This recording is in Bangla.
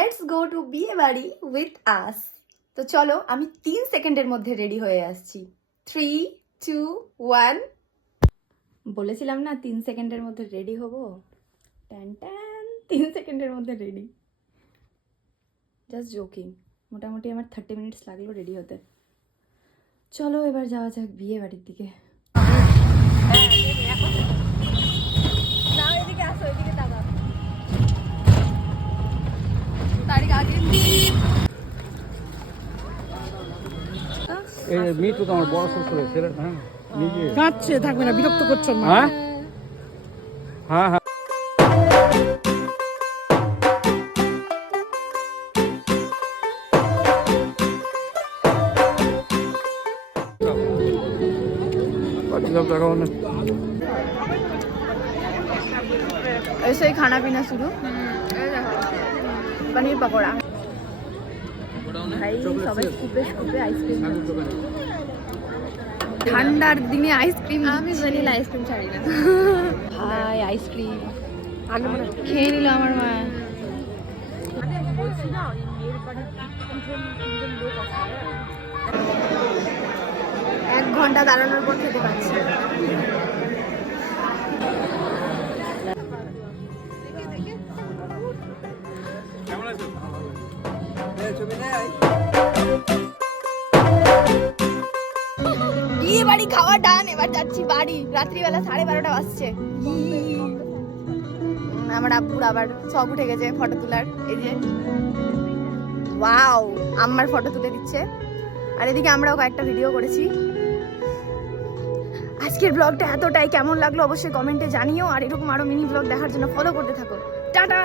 লেটস গো টু বিয়ে বাড়ি উইথ আস। তো চলো আমি 3 সেকেন্ডের মধ্যে রেডি হয়ে আসছি। 3, 2, 1। বলেছিলাম না 3 সেকেন্ডের মধ্যে রেডি হব। ট্যান ট্যান, 3 সেকেন্ডের মধ্যে রেডি। Just joking. মোটামুটি আমার 30 মিনিটস লাগলো রেডি হতে। চলো এবার যাওয়া যাক বিয়ে বাড়ির দিকে। মিটু তো আমার বড় শ্বশুরের ছেলে, হ্যাঁ নিজে কাঁদছে, থাকবে না, বিরক্ত করছো না। হ্যাঁ হ্যাঁ হ্যাঁ ऐसे ही खाना पीना शुरू। पनीर पकौड़ा ভাই, সবাই স্কুপে স্কুপে আইসক্রিম। ঠান্ডার দিনে আইসক্রিম, আমি ভ্যানিলা আইসক্রিম ছাড়ি না ভাই। আইসক্রিম আগে মনে খেয়ে নিল আমার মা। এক ঘন্টা দাঁড়ানোর পর খেতে পাচ্ছি। বিয়ে বাড়ি খাওয়া ডান, এবার যাচ্ছি বাড়ি। রাত্রিবেলা 12:30 বাজছে। আমার আব্বুর আবার সব উঠে গেছে ফটো তোলার। এই যে ওয়াও, আম্মার ফটো তুলে দিচ্ছে। আর এদিকে আমরাও কয়েকটা ভিডিও করেছি। আজকের ব্লগটা এতটাই, কেমন লাগলো অবশ্যই কমেন্টে জানিও। আর এরকম আরো মিনি ব্লগ দেখার জন্য ফলো করতে থাকো। টাটা।